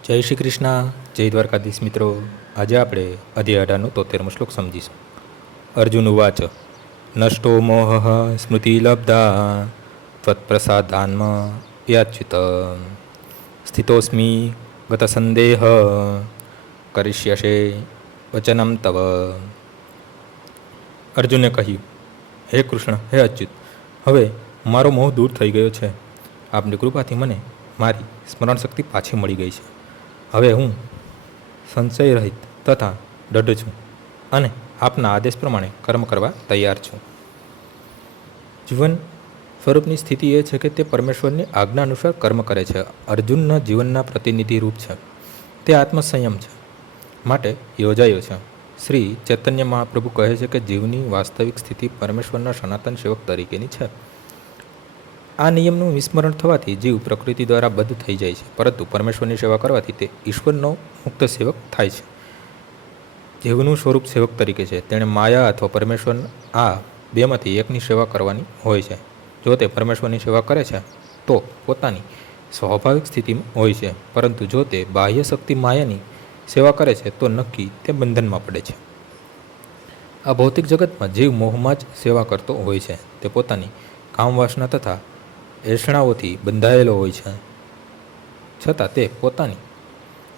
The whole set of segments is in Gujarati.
જય શ્રી કૃષ્ણ, જય દ્વારકાધીશ મિત્રો. આજે આપણે અધ્યાય 18નો 73મો શ્લોક સમજીશું. અર્જુન ઉવાચ નષ્ટો મોહ સ્મૃતિલબ્ધા ત્વત્પ્રસાદાન્મ યાચ્યુત સ્થિતોસ્મિ ગતસંદેહ કરિષ્યસે વચનમ તવ. અર્જુને કહ્યું, હે કૃષ્ણ, હે અચ્યુત, હવે મારો મોહ દૂર થઈ ગયો છે. આપની કૃપાથી મને મારી સ્મરણ શક્તિ પાછી મળી ગઈ છે. હવે હું સંશય રહિત તથા દૃઢ છું અને આપના આદેશ પ્રમાણે કર્મ કરવા તૈયાર છું. જીવન સ્વરૂપની સ્થિતિ એ છે કે તે પરમેશ્વરની આજ્ઞા અનુસાર કર્મ કરે છે. અર્જુનના જીવનના પ્રતિનિધિ રૂપ છે. તે આત્મસંયમ છે માટે યોજાયો છે. શ્રી ચૈતન્ય મહાપ્રભુ કહે છે કે જીવની વાસ્તવિક સ્થિતિ પરમેશ્વરના સનાતન સેવક તરીકેની છે. આ નિયમનું વિસ્મરણ થવાથી જીવ પ્રકૃતિ દ્વારા બદ્ધ થઈ જાય છે, પરંતુ પરમેશ્વરની સેવા કરવાથી તે ઈશ્વરનો મુક્ત સેવક થાય છે. જીવનું સ્વરૂપ સેવક તરીકે છે. તેણે માયા અથવા પરમેશ્વર આ બેમાંથી એકની સેવા કરવાની હોય છે. જો તે પરમેશ્વરની સેવા કરે છે તો પોતાની સ્વાભાવિક સ્થિતિમાં હોય છે, પરંતુ જો તે બાહ્ય શક્તિ માયાની સેવા કરે છે તો નક્કી તે બંધનમાં પડે છે. આ ભૌતિક જગતમાં જીવ મોહમાં જ સેવા કરતો હોય છે. તે પોતાની કામવાસના તથા એષણાઓથી બંધાયેલો હોય છે, છતાં તે પોતાની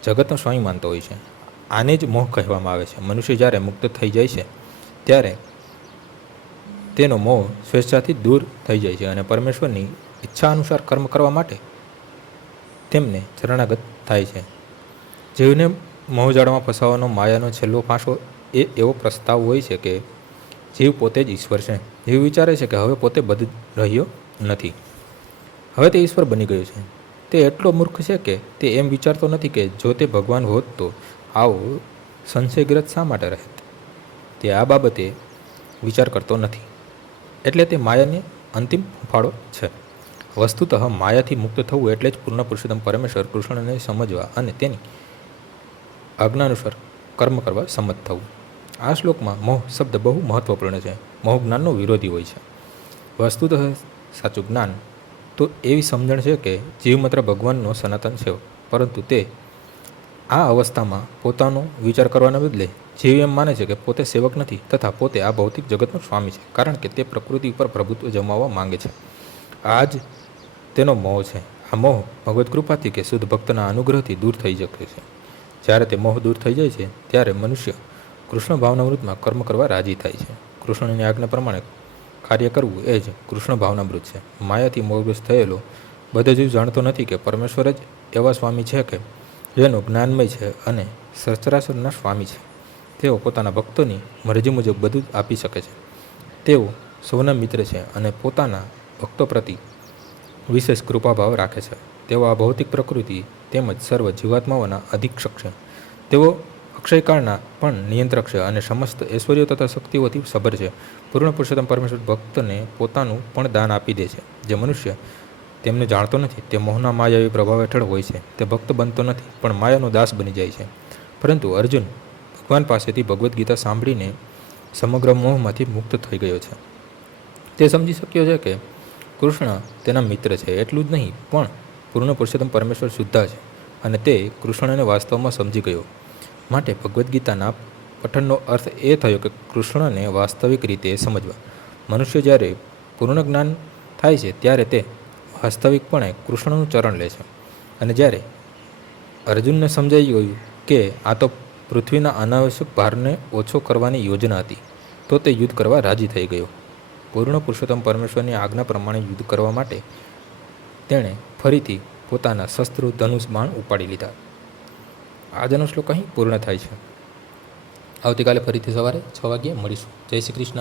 જગતનો સ્વામી માનતો હોય છે. આને જ મોહ કહેવામાં આવે છે. મનુષ્ય જ્યારે મુક્ત થઈ જાય છે ત્યારે તેનો મોહ સ્વેચ્છાથી દૂર થઈ જાય છે અને પરમેશ્વરની ઈચ્છા અનુસાર કર્મ કરવા માટે તેમને શરણાગત થાય છે. જીવને મોહજાળમાં ફસાવાનો માયાનો છેલ્લો ફાંસો એ એવો પ્રસ્તાવ હોય છે કે જીવ પોતે જ ઈશ્વર છે. જીવ વિચારે છે કે હવે પોતે બધ રહ્યો નથી, હવે તે ઈશ્વર બની ગયો છે. તે એટલો મૂર્ખ છે કે તે એમ વિચારતો નથી કે જો તે ભગવાન હોત તો આવો સંશયગ્રસ્ત શા માટે રહેત. તે આ બાબતે વિચાર કરતો નથી, એટલે તે માયાને અંતિમ ફાળો છે. વસ્તુતઃ માયાથી મુક્ત થવું એટલે જ પૂર્ણ પુરુષોત્તમ પરમેશ્વર કૃષ્ણને સમજવા અને તેની આજ્ઞાનુસાર કર્મ કરવા સંમત થવું. આ શ્લોકમાં મોહ શબ્દ બહુ મહત્વપૂર્ણ છે. મોહ જ્ઞાનનો વિરોધી હોય છે. વસ્તુતઃ સાચું જ્ઞાન તો એવી સમજણ છે કે જીવ માત્ર ભગવાનનો સનાતન છે, પરંતુ તે આ અવસ્થામાં પોતાનો વિચાર કરવાના બદલે જીવ એમ માને છે કે પોતે સેવક નથી તથા પોતે આ ભૌતિક જગતનો સ્વામી છે, કારણ કે તે પ્રકૃતિ ઉપર પ્રભુત્વ જમાવવા માંગે છે. આ જ તેનો મોહ છે. આ મોહ ભગવદ્ કૃપાથી કે શુદ્ધ ભક્તના અનુગ્રહથી દૂર થઈ શકે છે. જ્યારે તે મોહ દૂર થઈ જાય છે ત્યારે મનુષ્ય કૃષ્ણ ભાવનામૃતમાં કર્મ કરવા રાજી થાય છે. કૃષ્ણની આજ્ઞા પ્રમાણે કાર્ય કરવું એ જ કૃષ્ણ ભાવનામૃત છે. માયાથી મોહગ્રસ્ત થયેલો બધો જીવ જાણતો નથી કે પરમેશ્વર જ એવા સ્વામી છે કે જેનો જ્ઞાનમય છે અને સચરાચરના સ્વામી છે. તેઓ પોતાના ભક્તોની મરજી મુજબ બધું જ આપી શકે છે. તેઓ સૌના મિત્ર છે અને પોતાના ભક્તો પ્રતિ વિશેષ કૃપાભાવ રાખે છે. તેઓ આ ભૌતિક પ્રકૃતિ તેમજ સર્વ જીવાત્માઓના અધિક્ષક છે. તેઓ અક્ષયકાળના પણ નિયંત્રક છે અને સમસ્ત ઐશ્વર્યો તથા શક્તિઓથી સભર છે. પૂર્ણ પુરુષોત્તમ પરમેશ્વર ભક્તને પોતાનું પણ દાન આપી દે છે. જે મનુષ્ય તેમને જાણતો નથી તે મોહના માયાવી પ્રભાવ હેઠળ હોય છે. તે ભક્ત બનતો નથી પણ માયાનો દાસ બની જાય છે. પરંતુ અર્જુન ભગવાન પાસેથી ભગવદ્ ગીતા સાંભળીને સમગ્ર મોહમાંથી મુક્ત થઈ ગયો છે. તે સમજી શક્યો છે કે કૃષ્ણ તેના મિત્ર છે. એટલું જ નહીં પણ પૂર્ણ પુરુષોત્તમ પરમેશ્વર શુદ્ધા છે અને તે કૃષ્ણને વાસ્તવમાં સમજી ગયો. માટે ભગવદ્ ગીતાના પઠનનો અર્થ એ થયો કે કૃષ્ણને વાસ્તવિક રીતે સમજવા. મનુષ્ય જ્યારે પૂર્ણ જ્ઞાન થાય છે ત્યારે તે વાસ્તવિકપણે કૃષ્ણનું ચરણ લે છે. અને જ્યારે અર્જુનને સમજાઈ ગયું કે આ તો પૃથ્વીના અનાવશ્યક ભારને ઓછો કરવાની યોજના હતી, તો તે યુદ્ધ કરવા રાજી થઈ ગયો. પૂર્ણ પુરુષોત્તમ પરમેશ્વરની આજ્ઞા પ્રમાણે યુદ્ધ કરવા માટે તેણે ફરીથી પોતાના શસ્ત્રો ધનુષ બાણ ઉપાડી લીધા. આજનો શ્લોક અહીં પૂર્ણ થાય છે. આવતીકાલે ફરીથી સવારે 6 વાગ્યે મળીશું. જય શ્રી કૃષ્ણ.